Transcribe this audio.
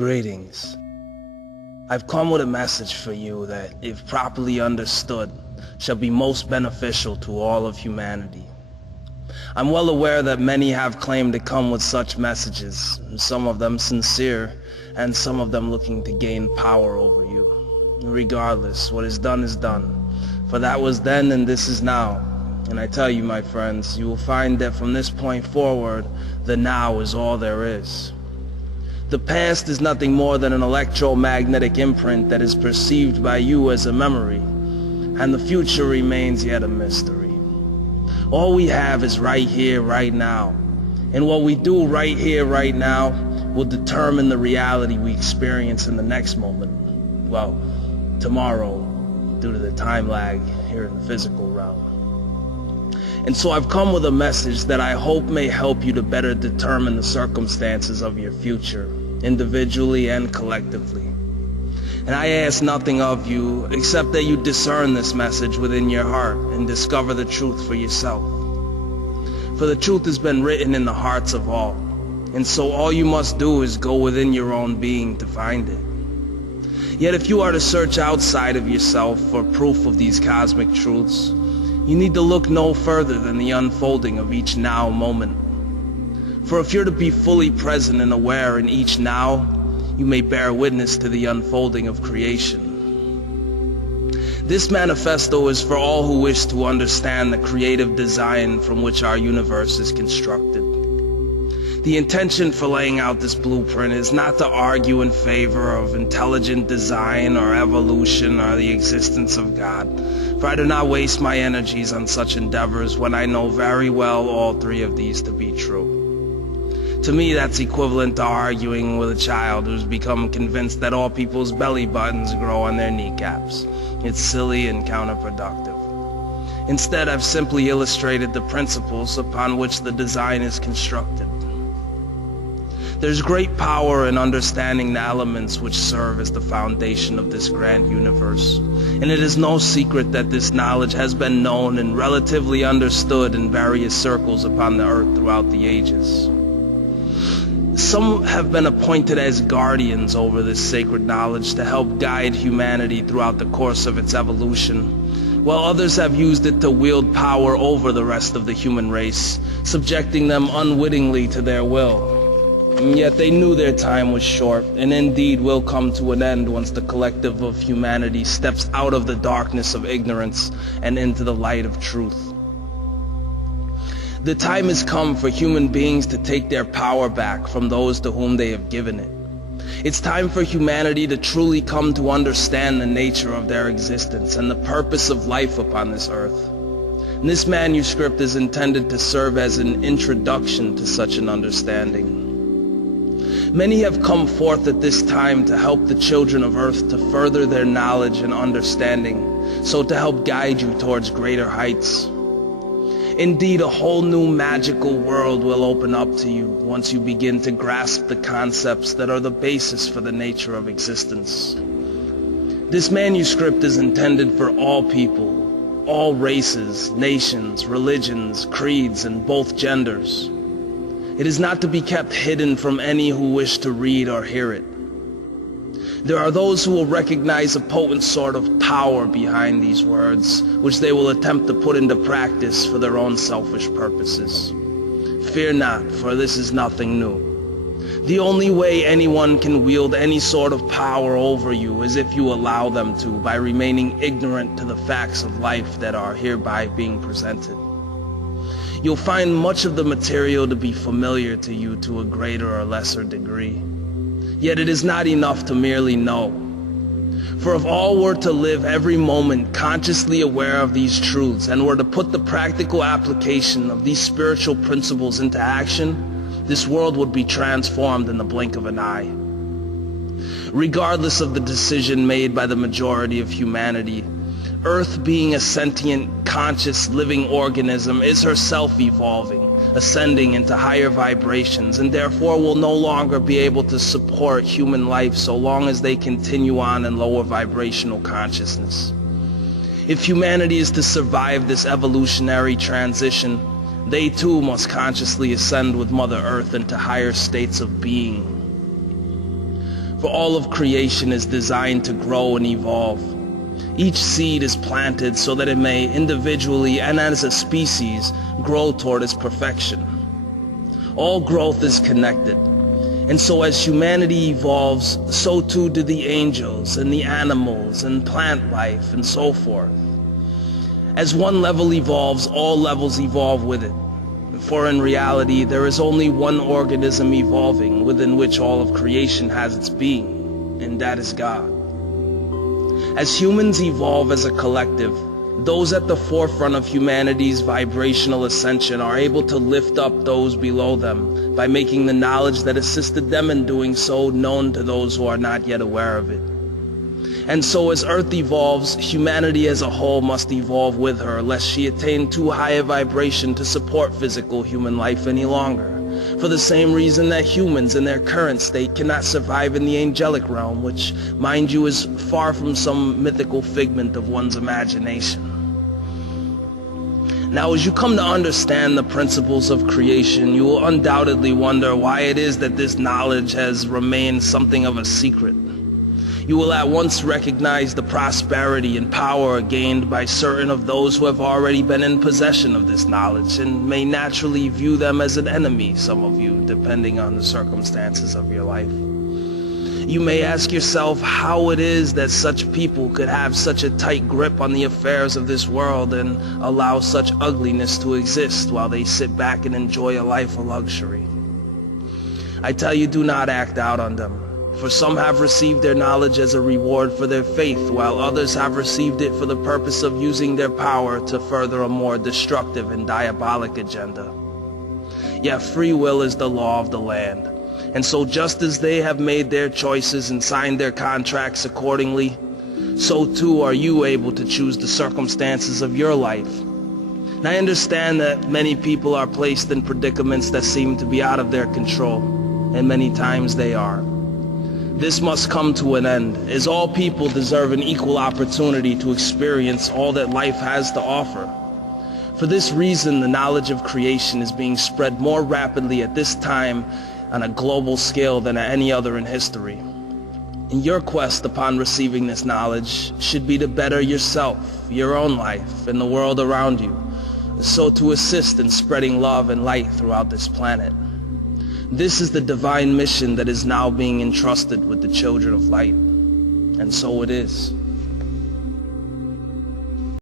Greetings. I've come with a message for you that, if properly understood, shall be most beneficial to all of humanity. I'm well aware that many have claimed to come with such messages, some of them sincere, and some of them looking to gain power over you. Regardless, what is done, for that was then and this is now. And I tell you, my friends, you will find that from this point forward, the now is all there is. The past is nothing more than an electromagnetic imprint that is perceived by you as a memory, and the future remains yet a mystery. All we have is right here, right now, and what we do right here, right now, will determine the reality we experience in the next moment. Well, tomorrow, due to the time lag here in the physical realm. And so I've come with a message that I hope may help you to better determine the circumstances of your future, individually and collectively. And I ask nothing of you except that you discern this message within your heart and discover the truth for yourself. For the truth has been written in the hearts of all, and so all you must do is go within your own being to find it. Yet if you are to search outside of yourself for proof of these cosmic truths, you need to look no further than the unfolding of each now moment. For if you're to be fully present and aware in each now, you may bear witness to the unfolding of creation. This manifesto is for all who wish to understand the creative design from which our universe is constructed. The intention for laying out this blueprint is not to argue in favor of intelligent design or evolution or the existence of God, for I do not waste my energies on such endeavors when I know very well all three of these to be true. To me, that's equivalent to arguing with a child who's become convinced that all people's belly buttons grow on their kneecaps. It's silly and counterproductive. Instead, I've simply illustrated the principles upon which the design is constructed. There's great power in understanding the elements which serve as the foundation of this grand universe, and it is no secret that this knowledge has been known and relatively understood in various circles upon the earth throughout the ages. Some have been appointed as guardians over this sacred knowledge to help guide humanity throughout the course of its evolution, while others have used it to wield power over the rest of the human race, subjecting them unwittingly to their will. And yet they knew their time was short, and indeed will come to an end once the collective of humanity steps out of the darkness of ignorance and into the light of truth. The time has come for human beings to take their power back from those to whom they have given it. It's time for humanity to truly come to understand the nature of their existence and the purpose of life upon this earth. And this manuscript is intended to serve as an introduction to such an understanding. Many have come forth at this time to help the children of earth to further their knowledge and understanding, so to help guide you towards greater heights. Indeed, a whole new magical world will open up to you once you begin to grasp the concepts that are the basis for the nature of existence. This manuscript is intended for all people, all races, nations, religions, creeds, and both genders. It is not to be kept hidden from any who wish to read or hear it. There are those who will recognize a potent sort of power behind these words, which they will attempt to put into practice for their own selfish purposes. Fear not, for this is nothing new. The only way anyone can wield any sort of power over you is if you allow them to, by remaining ignorant to the facts of life that are hereby being presented. You'll find much of the material to be familiar to you to a greater or lesser degree. Yet it is not enough to merely know. For if all were to live every moment consciously aware of these truths and were to put the practical application of these spiritual principles into action, this world would be transformed in the blink of an eye. Regardless of the decision made by the majority of humanity, Earth, being a sentient, conscious, living organism, is herself evolving, ascending into higher vibrations, and therefore will no longer be able to support human life so long as they continue on in lower vibrational consciousness. If humanity is to survive this evolutionary transition, they too must consciously ascend with Mother Earth into higher states of being. For all of creation is designed to grow and evolve. Each seed is planted so that it may individually and as a species grow toward its perfection. All growth is connected. And so as humanity evolves, so too do the angels and the animals and plant life and so forth. As one level evolves, all levels evolve with it. For in reality, there is only one organism evolving within which all of creation has its being, and that is God. As humans evolve as a collective, those at the forefront of humanity's vibrational ascension are able to lift up those below them by making the knowledge that assisted them in doing so known to those who are not yet aware of it. And so as Earth evolves, humanity as a whole must evolve with her, lest she attain too high a vibration to support physical human life any longer, for the same reason that humans in their current state cannot survive in the angelic realm, which, mind you, is far from some mythical figment of one's imagination. Now, as you come to understand the principles of creation, you will undoubtedly wonder why it is that this knowledge has remained something of a secret. You will at once recognize the prosperity and power gained by certain of those who have already been in possession of this knowledge, and may naturally view them as an enemy, some of you, depending on the circumstances of your life. You may ask yourself how it is that such people could have such a tight grip on the affairs of this world and allow such ugliness to exist while they sit back and enjoy a life of luxury. I tell you, do not act out on them. For some have received their knowledge as a reward for their faith, while others have received it for the purpose of using their power to further a more destructive and diabolic agenda. Yet free will is the law of the land, and so just as they have made their choices and signed their contracts accordingly, so too are you able to choose the circumstances of your life. And I understand that many people are placed in predicaments that seem to be out of their control, and many times they are. This must come to an end, as all people deserve an equal opportunity to experience all that life has to offer. For this reason, the knowledge of creation is being spread more rapidly at this time on a global scale than at any other in history. And your quest upon receiving this knowledge should be to better yourself, your own life, and the world around you, so to assist in spreading love and light throughout this planet. This is the divine mission that is now being entrusted with the children of light, and so it is.